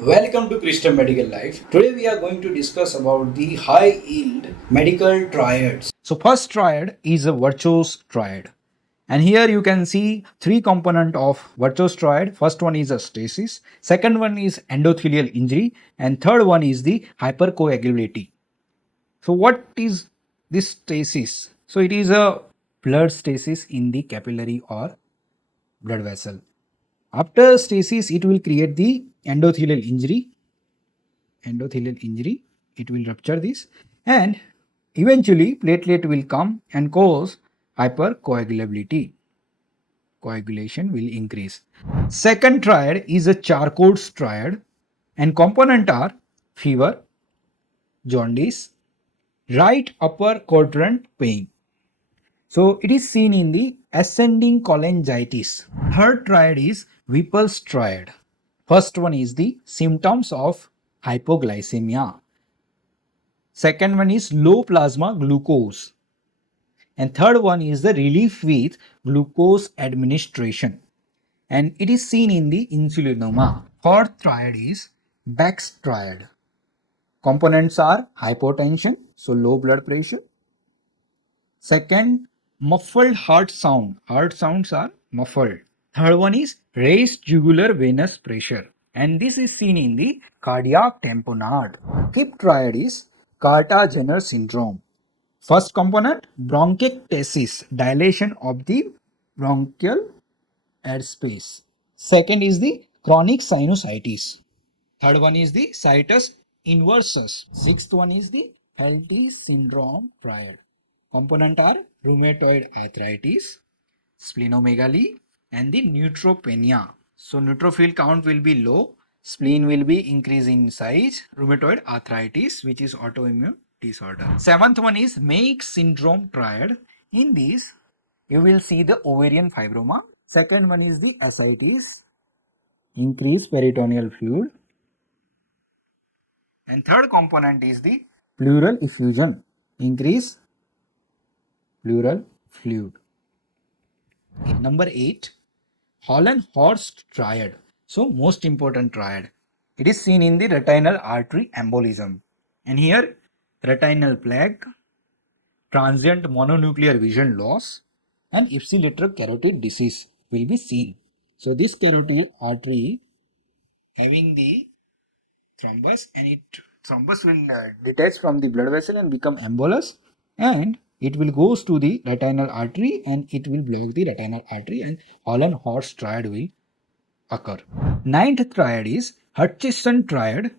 Welcome to Christian Medical Life. Today we are going to discuss about the high-yield medical triads. So first triad is a virtuous triad. And here you can see three component of virtuous triad. First one is a stasis, second one is endothelial injury, and third one is the hypercoagulability. So what is this stasis? So it is a blood stasis in the capillary or blood vessel. After stasis, it will create the endothelial injury. It will rupture this, and eventually platelet will come and cause hypercoagulability. Coagulation will increase. Second triad is a Charcot's triad, and component are fever, jaundice, right upper quadrant pain. So it is seen in the ascending cholangitis. Third triad is Whipple's triad. First one is the symptoms of hypoglycemia. Second one is low plasma glucose. And third one is the relief with glucose administration. And it is seen in the insulinoma. Fourth triad is Beck's triad. Components are hypotension, so low blood pressure. Second, muffled heart sound. Heart sounds are muffled. Third one is raised jugular venous pressure. And this is seen in the cardiac tamponade. Fifth triad is Carter-Jenner syndrome. First component, bronchiectasis, dilation of the bronchial airspace. Second is the chronic sinusitis. Third one is the situs inversus. Sixth one is the Felty syndrome triad. Component are rheumatoid arthritis, splenomegaly, and the neutropenia. So neutrophil count will be low, spleen will be increase in size, rheumatoid arthritis, which is autoimmune disorder. Seventh one is Meigs syndrome triad. In this, you will see the ovarian fibroma. Second one is the ascites, increase peritoneal fluid. And third component is the pleural effusion, increase pleural fluid. Number 8, Holland-Horst triad. So most important triad. It is seen in the retinal artery embolism. And here retinal plaque, transient mononuclear vision loss, and ipsilateral carotid disease will be seen. So this carotid artery having the thrombus, and thrombus will detach from the blood vessel and become embolus, and it will goes to the retinal artery and it will block the retinal artery, and Holland-Horst triad will occur. Ninth triad is Hutchison triad,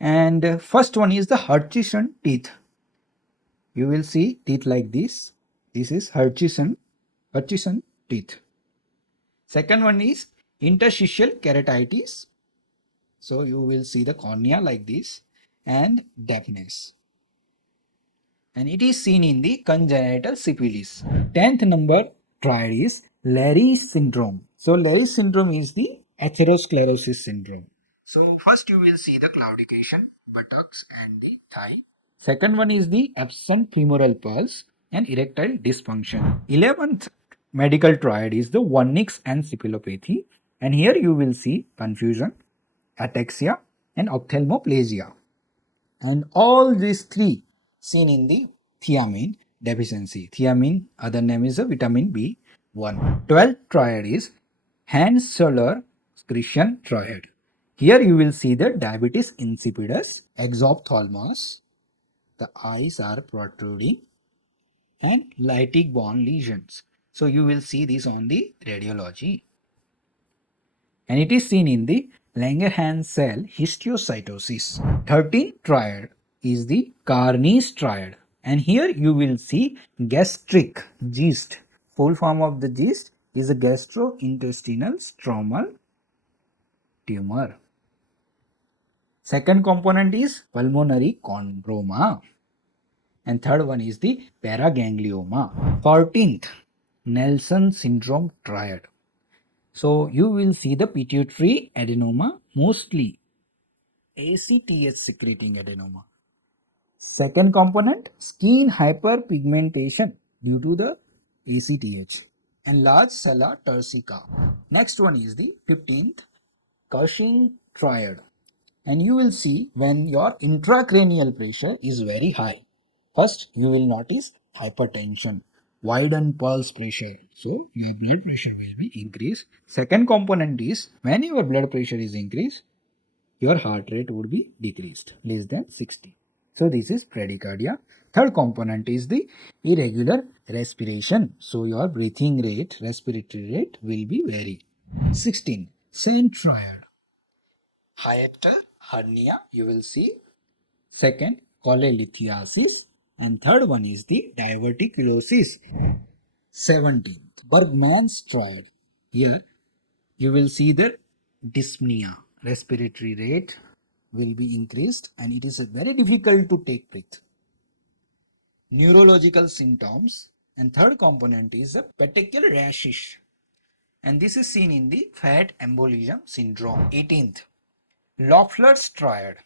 and first one is the Hutchison teeth. You will see teeth like this. This is Hutchison teeth. Second one is interstitial keratitis. So you will see the cornea like this, and deafness. And it is seen in the congenital syphilis. 10th number triad is Lery syndrome. So Lery syndrome is the atherosclerosis syndrome. So first you will see the claudication, buttocks and the thigh. Second one is the absent femoral pulse and erectile dysfunction. 11th medical triad is the Wernicke's encephalopathy. And here you will see confusion, ataxia, and ophthalmoplegia. And all these three seen in the thiamine deficiency. Thiamine, other name is a vitamin B1. 12th triad is Hans-Schuller-Christian triad. Here you will see the diabetes insipidus, exophthalmos, the eyes are protruding, and lytic bone lesions. So you will see this on the radiology. And it is seen in the Langerhans cell histiocytosis. 13th triad is the Carney's triad. And here you will see gastric yeast. Full form of the yeast is a gastrointestinal stromal tumor. Second component is pulmonary chondroma. And third one is the paraganglioma. 14th, Nelson syndrome triad. So you will see the pituitary adenoma, mostly ACTH secreting adenoma. Second component, skin hyperpigmentation due to the ACTH, and large sella turcica. Next one is the 15th, Cushing triad. And you will see when your intracranial pressure is very high. First, you will notice hypertension, widened pulse pressure. So, your blood pressure will be increased. Second component is when your blood pressure is increased, your heart rate would be decreased, less than 60. So, this is bradycardia. Third component is the irregular respiration. So, your breathing rate, respiratory rate will be vary. 16. Saint triad. Hiatal hernia, you will see. Second, cholelithiasis. And third one is the diverticulosis. 17th, Bergman's triad. Here, you will see the dyspnea. Respiratory rate will be increased and it is very difficult to take breath. Neurological symptoms. And third component is a petechial rashes. And this is seen in the fat embolism syndrome. 18th, Loeffler's triad.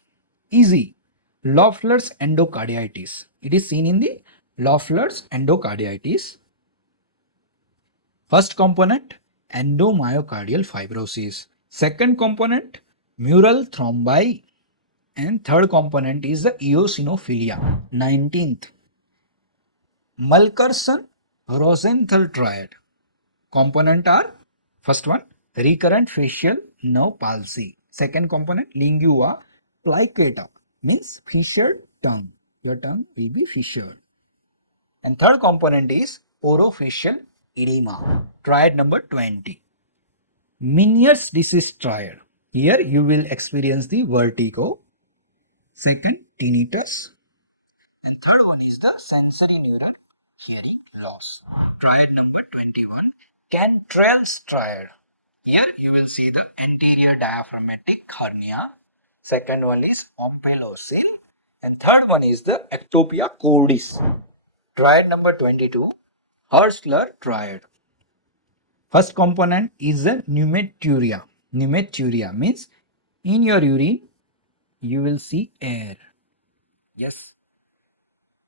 Easy. Loeffler's endocarditis. It is seen in the Loeffler's endocarditis. First component, endomyocardial fibrosis. Second component, mural thrombi. And third component is the eosinophilia. 19th, Mulkerson-Rosenthal triad. Component are, first one, recurrent facial nerve palsy. Second component, lingua plicata, means fissured tongue. Your tongue will be fissured. And third component is orofacial edema. Triad number 20. Meniere's disease triad. Here you will experience the vertigo. Second, tinnitus. And third one is the sensory neural hearing loss. Triad number 21, Cantrell's triad. Here you will see the anterior diaphragmatic hernia. Second one is omphalocele. And third one is the ectopia cordis. Triad number 22, Herschler triad. First component is the pneumaturia. Pneumaturia means in your urine you will see air. Yes.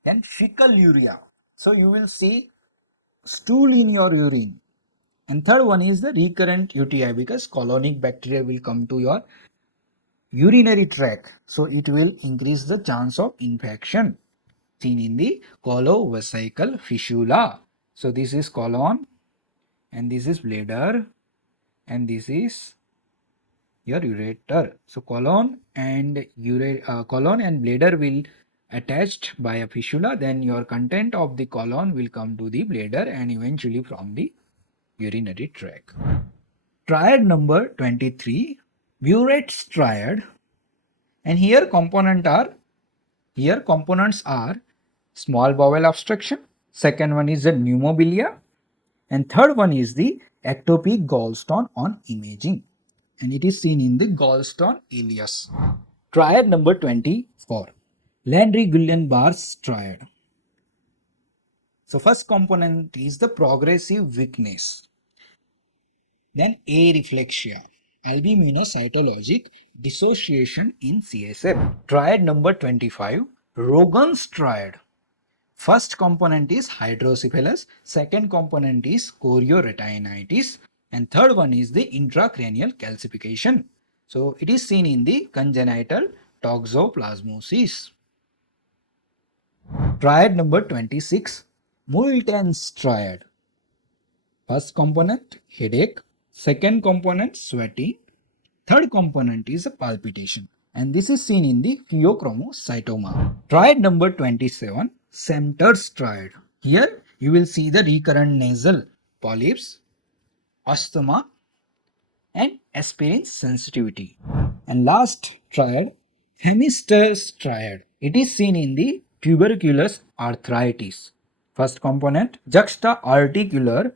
Then fecaluria. So you will see stool in your urine. And third one is the recurrent UTI because colonic bacteria will come to your urinary tract. So it will increase the chance of infection seen in the colovesical fistula. So this is colon and this is bladder and this is your ureter. So colon and bladder will attached by a fistula, then your content of the colon will come to the bladder and eventually from the urinary tract. Triad number 23, Buret's triad, and here components are small bowel obstruction, second one is the pneumobilia, and third one is the ectopic gallstone on imaging, and it is seen in the gallstone ileus. Triad number 24, Landry-Guillain-Barre's triad. So first component is the progressive weakness. Then areflexia, albuminocytologic dissociation in CSF. Triad number 25, Rogan's triad. First component is hydrocephalus, second component is chorioretinitis, and third one is the intracranial calcification. So it is seen in the congenital toxoplasmosis. Triad number 26, Moulton's triad. First component, headache. Second component, sweating. Third component is a palpitation. And this is seen in the pheochromocytoma. Triad number 27, Semter's triad. Here you will see the recurrent nasal polyps, asthma, and aspirin sensitivity. And last triad, Hemister's triad. It is seen in the tuberculous arthritis. First component, juxta-articular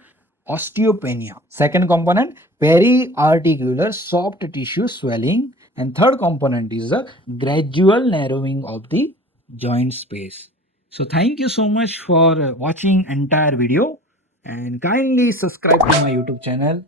osteopenia. Second component, periarticular soft tissue swelling. And third component is a gradual narrowing of the joint space. So thank you so much for watching entire video and kindly subscribe to my YouTube channel.